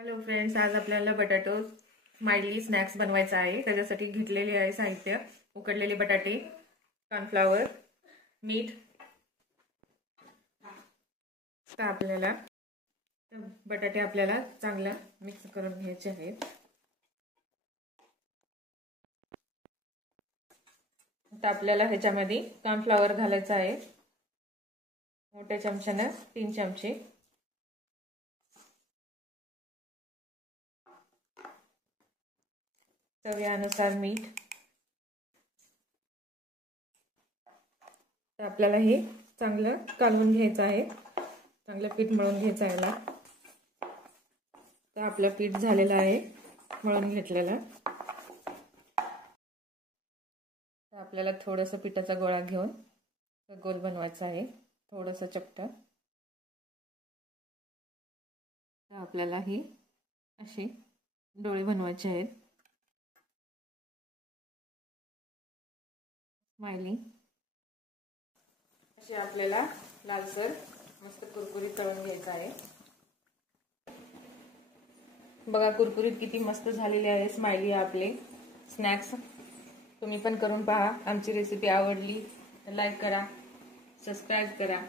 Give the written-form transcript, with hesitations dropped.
Hello friends, आज आपल्याला बटाटो स्माइली स्नॅक्स बनवायचा आहे। त्याच्यासाठी घेतलेले आहे साहित्य: उकडलेले बटाटे, कॉर्नफ्लॉवर, मीठ। तर आपल्याला बटाटे चांगला मिक्स करून घ्यायचे आहेत। आता आपल्याला ह्याच्यामध्ये कॉर्नफ्लॉवर घालायचा आहे, मोठ्या चमच्याने 3 चमचे। चवीनुसार मीठ। तर आपल्याला हे चांगलं कालवून घ्यायचं आहे, चांगलं पीठ मळून घ्यायचं आहे याला। तर आपलं पीठ झालेलं आहे मळून घेतलेलं। तर आपल्याला थोडंसं पिठाचा गोळा घेऊन गोल बनवायचा आहे, थोडंसं चपटं। तर आपल्याला ही अशी डोळे बनवायचे आहेत, स्माइली। अशी आपल्याला लालसर मस्त कुरकुरीत तळून घ्यायचं आहे। बघा कुरकुरीत किती मस्त झालेले आहे स्माइली आपले स्नॅक्स। तुम्ही पण करून पहा। आमची रेसिपी आवडली तर लाईक करा, सबस्क्राईब करा।